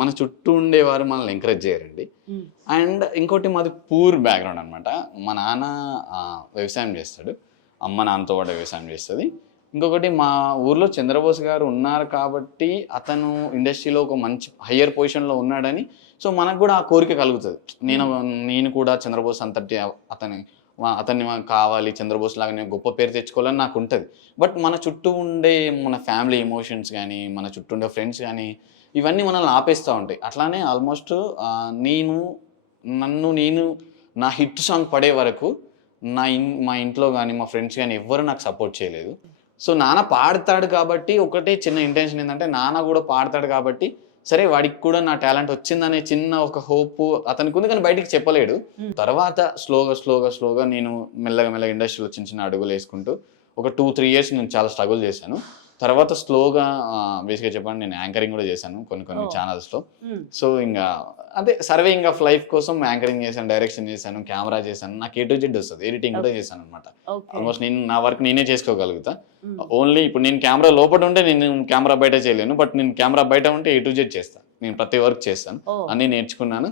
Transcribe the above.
మన చుట్టూ ఉండేవారు మనల్ని ఎంకరేజ్ చేయరండి. అండ్ ఇంకోటి మాది పూర్ బ్యాక్గ్రౌండ్ అనమాట. మా నాన్న వ్యవసాయం చేస్తాడు, అమ్మ నాన్నతో పాటు వ్యవసాయం చేస్తుంది. ఇంకొకటి మా ఊర్లో చంద్రబోస్ గారు ఉన్నారు కాబట్టి అతను ఇండస్ట్రీలో ఒక మంచి హయ్యర్ పొజిషన్లో ఉన్నాడని సో మనకు కూడా ఆ కోరిక కలుగుతుంది. నేను కూడా చంద్రబోస్ అంతటి అతన్ని కావాలి, చంద్రబోస్ లాగా నేను గొప్ప పేరు తెచ్చుకోవాలని నాకు ఉంటుంది. బట్ మన చుట్టూ ఉండే మన ఫ్యామిలీ ఎమోషన్స్ కానీ, మన చుట్టూ ఉండే ఫ్రెండ్స్ కానీ ఇవన్నీ మనల్ని ఆపేస్తూ ఉంటాయి. అట్లానే ఆల్మోస్ట్ నేను నా హిట్ సాంగ్ పడే వరకు మా ఇంట్లో కానీ మా ఫ్రెండ్స్ కానీ ఎవ్వరు నాకు సపోర్ట్ చేయలేదు. సో నాన్న పాడతాడు కాబట్టి ఒకటే చిన్న ఇంటెన్షన్ ఏంటంటే నాన్న కూడా పాడతాడు కాబట్టి సరే వాడికి కూడా నా టాలెంట్ వచ్చిందనే చిన్న ఒక హోప్ అతనికి ఉంది, కానీ బయటికి చెప్పలేడు. తర్వాత స్లోగా నేను మెల్లగా ఇండస్ట్రీలో చిన్న అడుగులు వేసుకుంటూ ఒక 2-3 years నేను చాలా స్ట్రగుల్ చేశాను. తర్వాత స్లోగా బేసిక్గా చెప్పండి నేను యాంకరింగ్ కూడా చేశాను కొన్ని ఛానల్స్లో. సో ఇంకా అదే సర్వేయింగ్ ఆఫ్ లైఫ్ కోసం యాంకరింగ్ చేశాను, డైరెక్షన్ చేశాను, కెమెరా చేశాను. నాకు A to Z వస్తుంది, ఎడిటింగ్ కూడా చేశాను అనమాట. ఆల్మోస్ట్ నా వర్క్ నేనే చేసుకోగలుగుతా. ఓన్లీ ఇప్పుడు నేను కెమెరా లోపల ఉంటే నేను కెమెరా బయట చేయలేను, బట్ నేను కెమెరా బయట ఉంటే A to Z చేస్తాను. నేను ప్రతి వర్క్ చేస్తాను, అన్నీ నేర్చుకున్నాను.